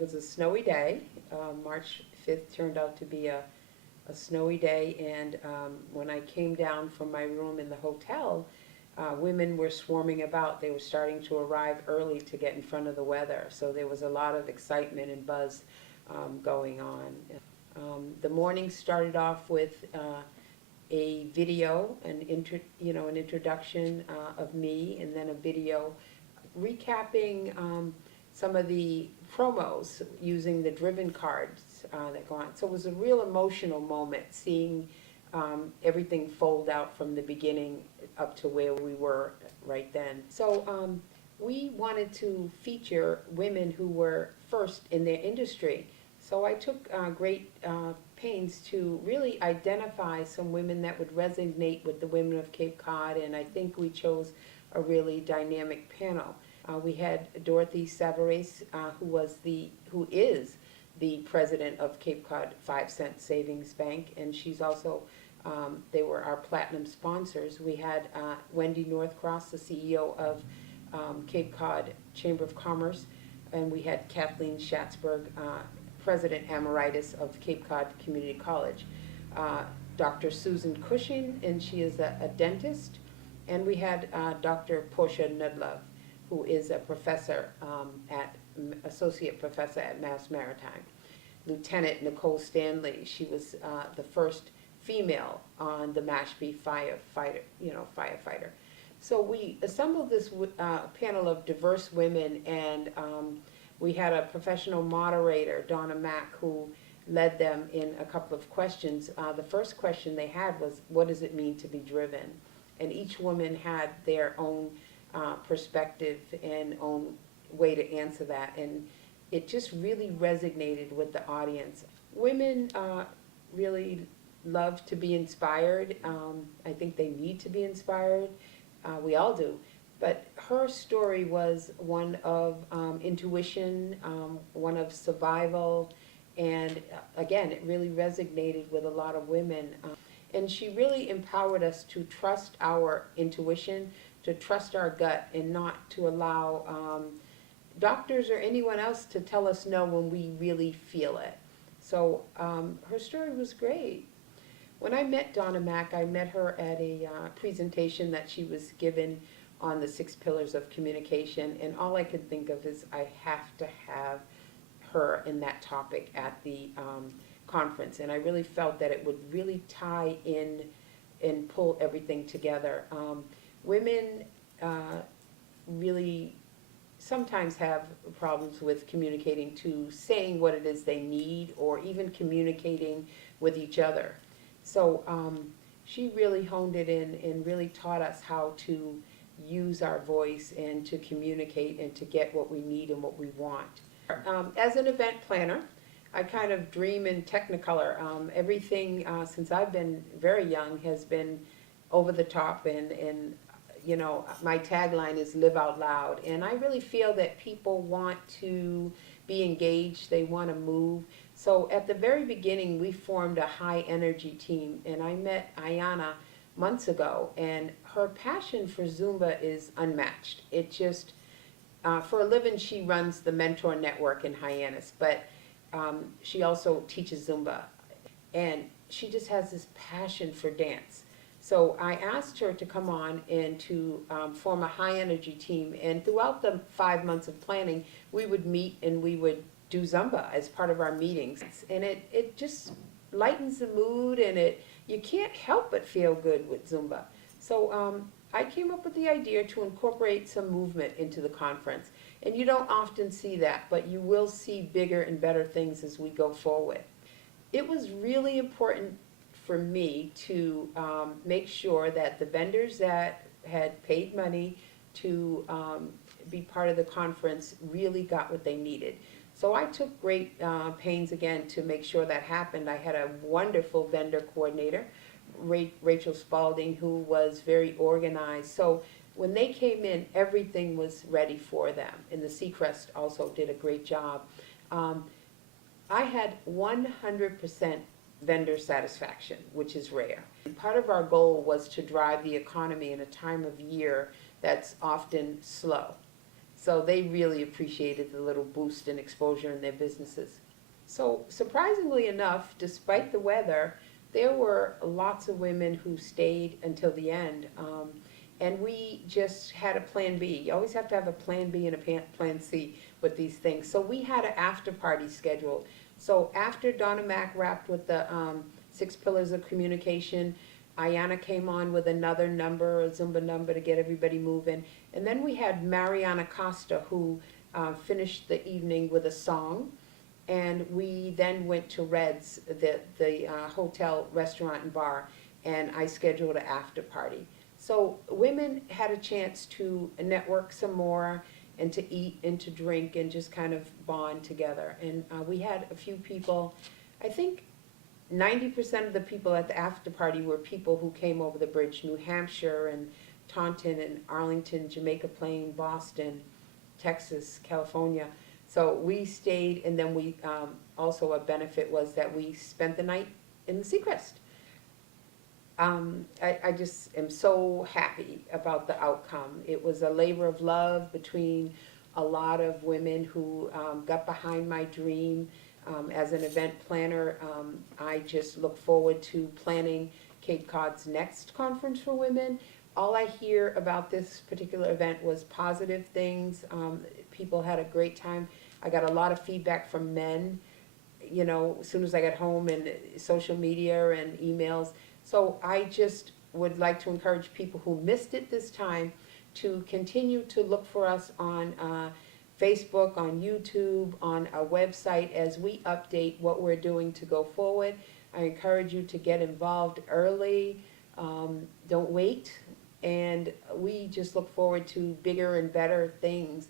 It was a snowy day. March 5th turned out to be a snowy day, and when I came down from my room in the hotel, women were swarming about. They were starting to arrive early to get in front of the weather, so there was a lot of excitement and buzz going on. The morning started off with a video, an introduction of me, and then a video recapping some of the promos using the driven cards that go on. So it was a real emotional moment seeing everything fold out from the beginning up to where we were right then. So we wanted to feature women who were first in their industry. So I took great pains to really identify some women that would resonate with the women of Cape Cod, and I think we chose a really dynamic panel. We had Dorothy Savares, who is the president of Cape Cod 5-Cent Savings Bank, and she's also, they were our platinum sponsors. We had Wendy Northcross, the CEO of Cape Cod Chamber of Commerce, and we had Kathleen Schatzberg, President Emeritus of Cape Cod Community College. Dr. Susan Cushing, and she is a dentist, and we had Dr. Portia Nudlove, who is a professor associate professor at Mass Maritime. Lieutenant Nicole Stanley, she was the first female on the Mashpee firefighter. So we assembled this panel of diverse women, and we had a professional moderator, Donna Mack, who led them in a couple of questions. The first question they had was, what does it mean to be driven? And each woman had their own perspective and own way to answer that, and it just really resonated with the audience. Women really love to be inspired. I think they need to be inspired. We all do. But her story was one of intuition, one of survival, and again, it really resonated with a lot of women. And she really empowered us to trust our intuition, to trust our gut, and not to allow doctors or anyone else to tell us no when we really feel it. So her story was great. When I met Donna Mack, I met her at a presentation that she was given on the 6 pillars of communication, and all I could think of is I have to have her in that topic at the conference, and I really felt that it would really tie in and pull everything together. Women really sometimes have problems with communicating, to saying what it is they need, or even communicating with each other. So she really honed it in and really taught us how to use our voice and to communicate and to get what we need and what we want. As an event planner, I kind of dream in Technicolor. Everything since I've been very young has been over the top, and you know, my tagline is live out loud, and I really feel that people want to be engaged, they want to move. So at the very beginning, we formed a high energy team, and I met Ayana months ago, and her passion for Zumba is unmatched. It just, for a living, she runs the Mentor Network in Hyannis, but she also teaches Zumba, and she just has this passion for dance. So I asked her to come on and to form a high energy team, and throughout the 5 months of planning, we would meet and we would do Zumba as part of our meetings, and it just lightens the mood, and you can't help but feel good with Zumba. So I came up with the idea to incorporate some movement into the conference, and you don't often see that, but you will see bigger and better things as we go forward. It was really important for me to make sure that the vendors that had paid money to be part of the conference really got what they needed. So I took great pains again to make sure that happened. I had a wonderful vendor coordinator, Rachel Spalding, who was very organized. So when they came in, everything was ready for them. And the Seacrest also did a great job. I had 100% vendor satisfaction, which is rare. And part of our goal was to drive the economy in a time of year that's often slow. So they really appreciated the little boost in exposure in their businesses. So surprisingly enough, despite the weather, there were lots of women who stayed until the end. And we just had a plan B. You always have to have a plan B and a plan C with these things. So we had an after party scheduled. So after Donna Mack wrapped with the 6 pillars of communication, Ayana came on with another number, a Zumba number to get everybody moving. And then we had Mariana Costa, who finished the evening with a song. And we then went to Red's, the hotel, restaurant, and bar, and I scheduled an after party. So women had a chance to network some more and to eat and to drink and just kind of bond together. And we had a few people, I think 90% of the people at the after party were people who came over the bridge, New Hampshire and Taunton and Arlington, Jamaica Plain, Boston, Texas, California. So we stayed, and then we also, a benefit was that we spent the night in the Seacrest. I just am so happy about the outcome. It was a labor of love between a lot of women who got behind my dream. As an event planner, I just look forward to planning Cape Cod's next conference for women. All I hear about this particular event was positive things. People had a great time. I got a lot of feedback from men, you know, as soon as I got home, and social media and emails. So I just would like to encourage people who missed it this time to continue to look for us on Facebook, on YouTube, on our website as we update what we're doing to go forward. I encourage you to get involved early. Don't wait. And we just look forward to bigger and better things